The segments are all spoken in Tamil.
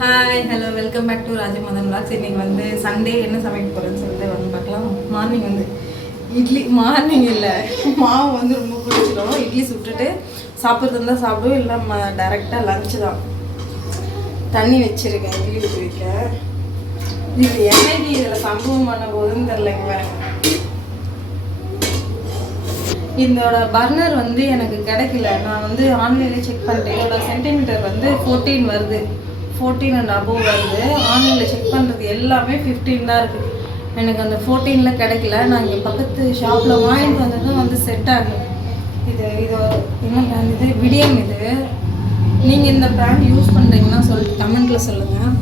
Hi hello welcome back to Rajamadan vlogs. இன்றைக்கி வந்து சண்டே என்ன சமைக்க போகிறேன்னு சொல்லிட்டு வந்து பார்க்கலாம். மார்னிங் வந்து இட்லி, மார்னிங் இல்லை மாவு வந்து ரொம்ப பிடிச்சிடும். இட்லி சுட்டுட்டு சாப்பிட்றது இருந்தால் சாப்பிடுவோம், இல்லை டைரெக்டாக லஞ்சு தான். தண்ணி வச்சுருக்கேன் இட்லி ஊற்றி வைக்க. இது என்னைக்கு இதில் சம்பவம் பண்ண போகுதுன்னு தெரிலங்க. இதோட பர்னர் வந்து எனக்கு கிடைக்கல. நான் வந்து ஆன்லைனில் செக் பண்ணிட்டேன். இதோட சென்டிமீட்டர் வந்து 14 வருது, 14 and above வருது. ஆன்லைனில் செக் பண்ணுறது எல்லாமே 15 தான் இருக்குது. எனக்கு அந்த 14ல் கிடைக்கல. நான் இங்கே பக்கத்து ஷாப்பில் வாங்கிட்டு வந்ததும் வந்து செட் ஆகும். இது என்ன பிராண்ட் இது? விடியம். இது நீங்கள் இந்த பிராண்ட் யூஸ் பண்ணுறீங்கன்னா கமெண்ட்டில் சொல்லுங்கள்.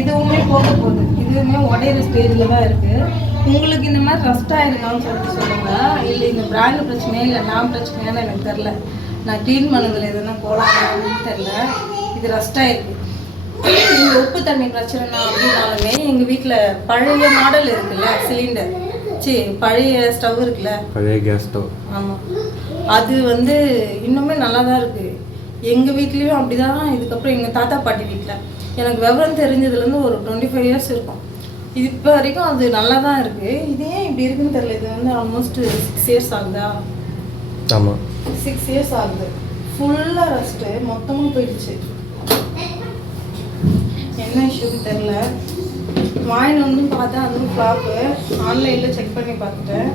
இதுவுமே போக போகுது. இதுவுமே உடையிற ஸ்டேஜில் தான் இருக்குது. உங்களுக்கு இந்த மாதிரி ரஸ்ட்டாக இருக்கான்னு சொல்லுங்கள். இல்லை இந்த பிராண்டு பிரச்சனையே இல்லை நான் பிரச்சனையானு எனக்கு தெரில. நான் க்ளீன் பண்ணதில் எதுனா போகலான்னு தெரில. இது ரஸ்ட்டாக இருக்குது. இந்த உப்பு தண்ணி பிரச்சனைனா அப்படின்னாலுமே எங்கள் வீட்டில் பழைய மாடல் இருக்குல்ல, சிலிண்டர், பழைய ஸ்டவ் இருக்குல்ல, பழைய கேஸ் ஸ்டவ். ஆமாம், அது வந்து இன்னுமே நல்லா தான் இருக்குது. எங்கள் வீட்லேயும் அப்படி தான். இதுக்கப்புறம் எங்கள் தாத்தா பாட்டி வீட்டில் எனக்கு விவரம் தெரிஞ்சதுலேருந்து ஒரு 25 இயர்ஸ் இருக்கும். இது இப்போ வரைக்கும் அது நல்லா தான் இருக்குது. இது ஏன் இப்படி இருக்குன்னு தெரியல. இது வந்து ஆல்மோஸ்ட் 6 இயர்ஸ் ஆகுதா? ஆமாம், 6 இயர்ஸ் ஆகுது. ஃபுல்லாக ரஸ்ட்டு மொத்தமாக போயிடுச்சு. என்ன இஷ்யூன்னு தெரில. வாங்கிட்டு வந்து பார்த்தா அதுவும் ஃப்ளாப்பு. ஆன்லைனில் செக் பண்ணி பார்த்துட்டேன்.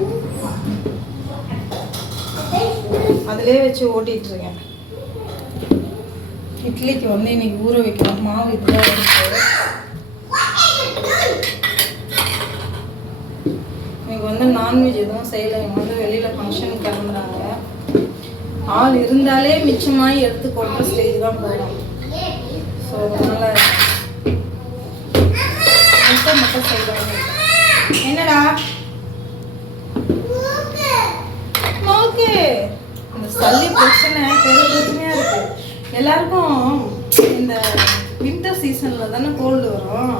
அதிலே வச்சு ஓட்டிகிட்ருக்கேன். இட்லிக்கு வந்து இன்னைக்கு ஊற வைக்கலாம். மாவு இதுதான் இருக்குது. இன்னைக்கு வந்து நான்வெஜ் எதுவும் செய்யலை. இவங்க வந்து வெளியில் ஃபங்க்ஷனுக்கு கிளம்புறாங்க. ஆள் இருந்தாலே மிச்சமாகி எடுத்து கொள்கிற ஸ்டேஜ் தான் போகணும். ஸோ அதனால் மட்டும் செய்வாங்க. என்னடா ஓகே. இந்த சளி பிரச்சனை பெரிய பிரச்சனையாக இருக்குது எல்லாருக்கும். இந்த வின்டர் சீசனில் தானே கோல்டு வரும்.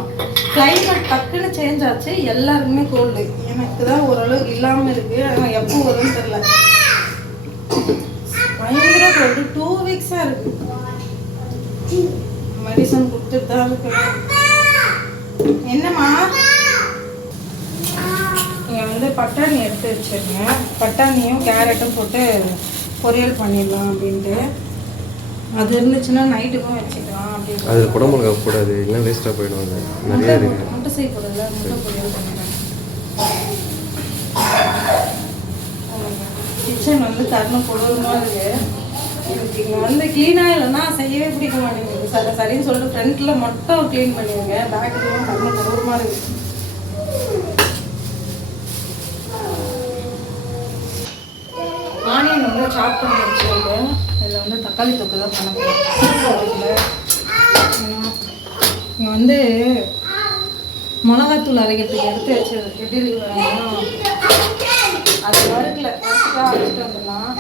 கிளைமேட் டக்குன்னு சேஞ்ச் ஆச்சு, எல்லாருக்குமே கோல்டு. எனக்கு தான் ஓரளவுக்கு இல்லாமல் இருக்குது. ஆனால் எப்போ வரும்னு தெரில. பயங்கர கோல்டு 2 வீக்ஸாக இருக்குது. மெடிசன் கொடுத்துட்டு தான் இருக்கு. என்னம்மா? நீங்கள் வந்து பட்டாணி எடுத்து வச்சுருங்க. பட்டாணியும் கேரட்டும் போட்டு பொரியல் பண்ணிடலாம் அப்படின்ட்டு. அது இருந்துச்சுன்னா நைட்டுக்கும் வச்சுக்கலாம் அப்படின்னு. அது குடம்புல கூடாது, இல்லை வேஸ்ட்டாக போயிடும். அது நிறைய இருக்குது. முட்டை செய்யக்கூடாது, முட்டை பொரியல் பண்ணிடுறேன். கிச்சன் வந்து தரணும் கொடூரமாக இருக்குது. எனக்கு இங்கே வந்து க்ளீனாக இல்லைன்னா செய்யவே பிடிக்க மாட்டேங்குது. சரின்னு சொல்லிட்டு ஃப்ரண்ட்டில் மட்டும் க்ளீன் பண்ணிடுங்க. பேக்கெல்லாம் தரணும் கொடூரமாக இருக்குது. ஆனியன் வந்து சாப் பண்ணி வச்சுருக்கேன். இதில் வந்து தக்காளி தொக்கு தான் பண்ண போகிறேன். இங்கே வந்து மிளகாத்தூள் அரைக்கிறதுக்கு எடுத்து வச்சது எப்படி இருக்குன்னா அது வறுக்கல. வறுத்துட்டா அரைச்சிட்டு வந்துடலாம்.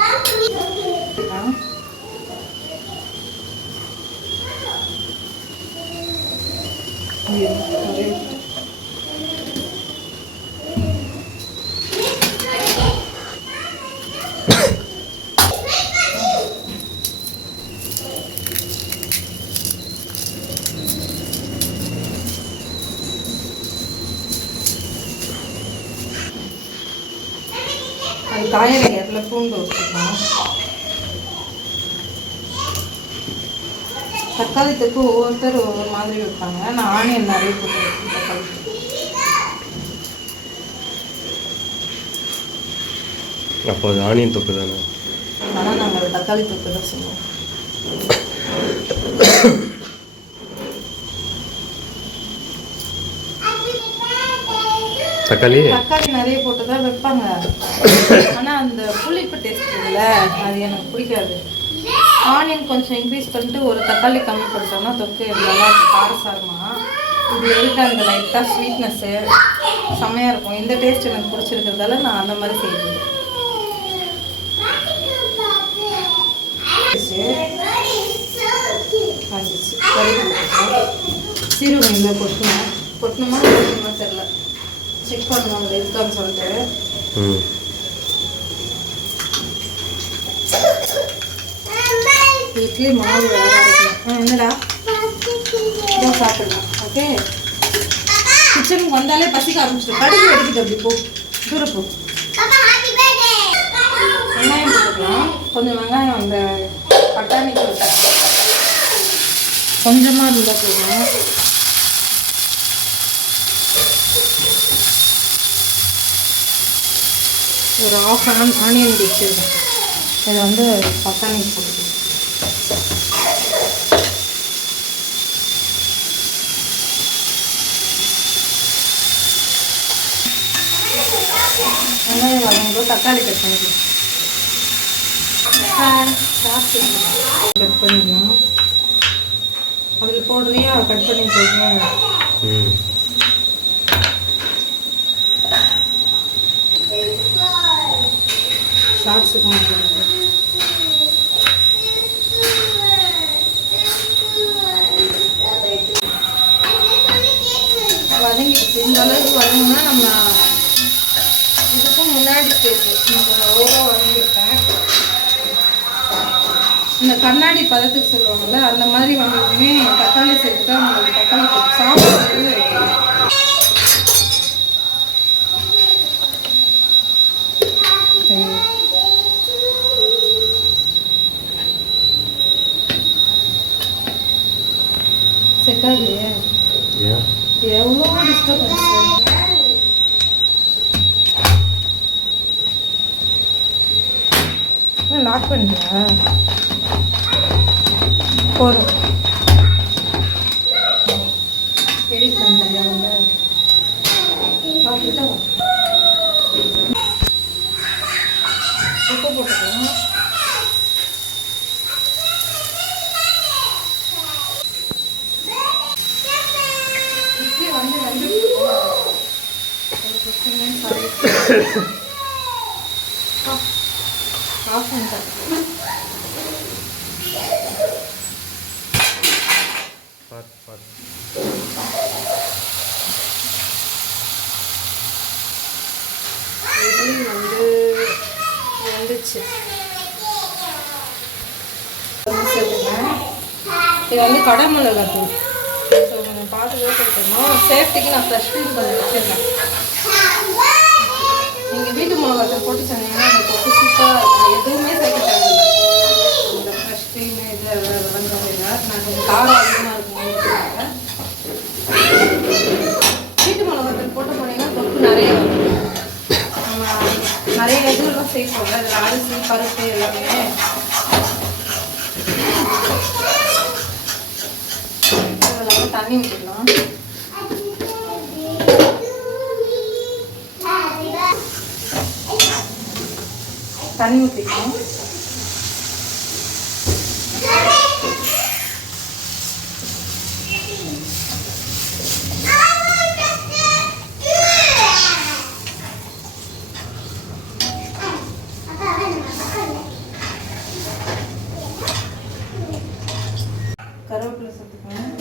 அது காயிற இடத்துல பூண்டு வச்சுக்கலாம். தக்காளி தொக்கு ஒவ்வொருத்தர் ஒவ்வொரு மாதிரி வைப்பாங்க. நான் ஆனியன் நிறைய போட்டு வைப்பேன். தக்காளி அப்போ அது ஆனியன் தொக்கு தானே? ஆனால் நாங்கள் தக்காளி தொக்கு தான் சொல்லுவோம். தக்காளி நிறைய போட்டு தான் வைப்பாங்க. ஆனால் அந்த புளிப்பு டேஸ்ட் இருக்குல்ல, அது எனக்கு பிடிக்காது. ஆனியன் கொஞ்சம் இன்க்ரீஸ் பண்ணிட்டு ஒரு தக்காளி கம்மி பண்ணிட்டோம்னா தொக்கு நல்லா காரசாரமாக. இதில் இருக்க அந்த லைட்டாக ஸ்வீட்னஸ்ஸு செம்மையாக இருக்கும். இந்த டேஸ்ட் எனக்கு பிடிச்சிருக்கிறதால நான் அந்த மாதிரி செய்வேன். சீரகம் இந்த கொட்டணுமா தெரில, செக் பண்ணுவாங்க இருக்கான்னு சொல்லிட்டு. இட்லி மாவு வேற அரைக்கணும். என்னடா இதோ சாப்பிடலாம். ஓகே, கிச்சனுக்கு வந்தாலே பசிக்க ஆரம்பிச்சிடும். கடுகு வெடிக்குது, அப்படி போ தூர போ. வெங்காயம் போட்டுக்கலாம். கொஞ்சம் வெங்காயம் அந்த பட்டாணி போட்டு கொஞ்சமாக இருந்தால் போதும். ஒரு ஆஃப் ஆனியன் வச்சுருக்கேன். இதை வந்து பட்டாணி போட்டுக்கலாம். வெங்காயம் வதங்கும்போது தக்காளி கட் பண்ணிக்கலாம். கட் பண்ணிக்கலாம். அதில் போடுறியா? கட் பண்ணி போடுறேன். ஷார்ட்ஸுக்கு வதங்கிடுச்சு. இந்த அளவுக்கு வதங்கினா நம்ம இதுக்கும் முன்னாடி சேர்த்து நான் கொஞ்சம் ஓவராக வதங்கிட்டேன். இந்த கண்ணாடி பதத்துக்கு சொல்லுவாங்கள்ல, அந்த மாதிரி வந்ததுமே தக்காளி சேர்த்துட்டா உங்களுக்கு தக்காளி சாப்பிடுறது செட் ஆகலையே. எவ்வளோ டிஸ்டர்பன்ஸ். லாக் பண்ணியா? போதும். எடிட் பண்ணியா? உப்பு போட்டுக்கலாம். இட்லி வந்து ஒரு 15 minutes ஆஃப் பண்ணிட்டேன். இட்லி வந்து வந்துச்சு. இது வந்து கடை மிளகாத்தூள். ஸோ கொஞ்சம் பார்த்து வச்சுருக்கணும். சேஃப்டிக்கு நான் ஃப்ரெஷ் க்ரீம் கொஞ்சம் வச்சுருக்கேன். நீங்கள் வீட்டு மிளகாத்தூள் போட்டு சொன்னீங்கன்னா அந்த தொக்கு சூப்பராக இருக்கும். எதுவுமே சேர்க்க தேவையில்லை. இந்த ஃப்ரெஷ் க்ரீமு இது அதெல்லாம் தேவையில்லை. நான் கொஞ்சம் காரம் அதிகமாக இருக்கும். வீட்டு மிளகாத்தூள் போட்டு போனீங்கன்னா தொக்கு நிறைய வரும். நிறைய இதுலாம் சேர்ப்போம்ல, அதில் அரிசி பருப்பு எல்லாமே. அதெல்லாம் தண்ணி ஊற்றிக்கலாம். தண்ணி ஊற்றிக்கலாம். கருவேப்பிலை சேர்த்துக்கணும்.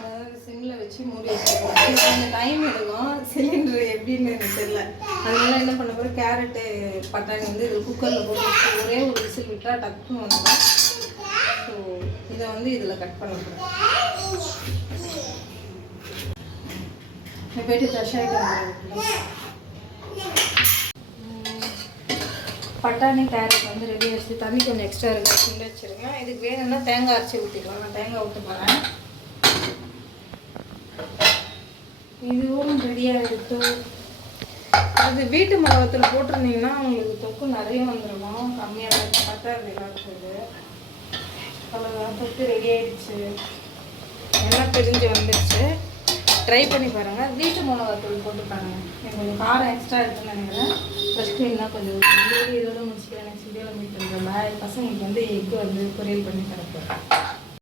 அதாவது சிம்மில் வச்சு மூடி வச்சுக்கணும். கொஞ்சம் டைம் எடுக்கும். சிலிண்டர் எப்படின்னு எனக்கு தெரியல. அதனால என்ன பண்ண போகிறேன், கேரட்டு பட்டாணி வந்து இது குக்கரில் போட்டு ஒரே ஒரு விசில் விட்டால் டக்குன்னு வந்துடும். ஸோ இதை வந்து இதில் கட் பண்ண போகிறேன். போய்ட்டு ஃப்ரெஷ் ஆகிட்டு பட்டாணி கேரட் வந்து ரெடி ஆகிடுச்சு. தண்ணி கொஞ்சம் எக்ஸ்ட்ரா இருக்குது, சின்ன வச்சுருக்கேன். இதுக்கு வேணும்னா தேங்காய் அரைச்சி ஊற்றிக்கலாம். நான் தேங்காய் ஊற்ற போகிறேன். இதுவும் ரெடியாக எடுத்து அது வீட்டு மிளகாத்தூள் போட்டிருந்தீங்கன்னா உங்களுக்கு தொக்கு நிறைய வந்துடும். கம்மியாக பட்டாது இருக்குது. அவ்வளோதான், தொக்கு ரெடி ஆகிடுச்சு. எல்லாம் பிரிஞ்சு வந்துடுச்சு. ட்ரை பண்ணி பாருங்கள். வீட்டு மிளகாத்தூள் போட்டு பாருங்கள். எனக்கு கொஞ்சம் காரம் எக்ஸ்ட்ரா இருக்குன்னு நினைக்கிறேன். ஃப்ரெஷ் க்ரீம்லாம் கொஞ்சம் இதோட முடிச்சுக்கிறேன். நெக்ஸ்ட் வீடியோவில் மீட் பண்ணுறேன். பாய். பசங்களுக்கு வந்து எக்கு வந்து பொரியல் பண்ணி தரப்போம்.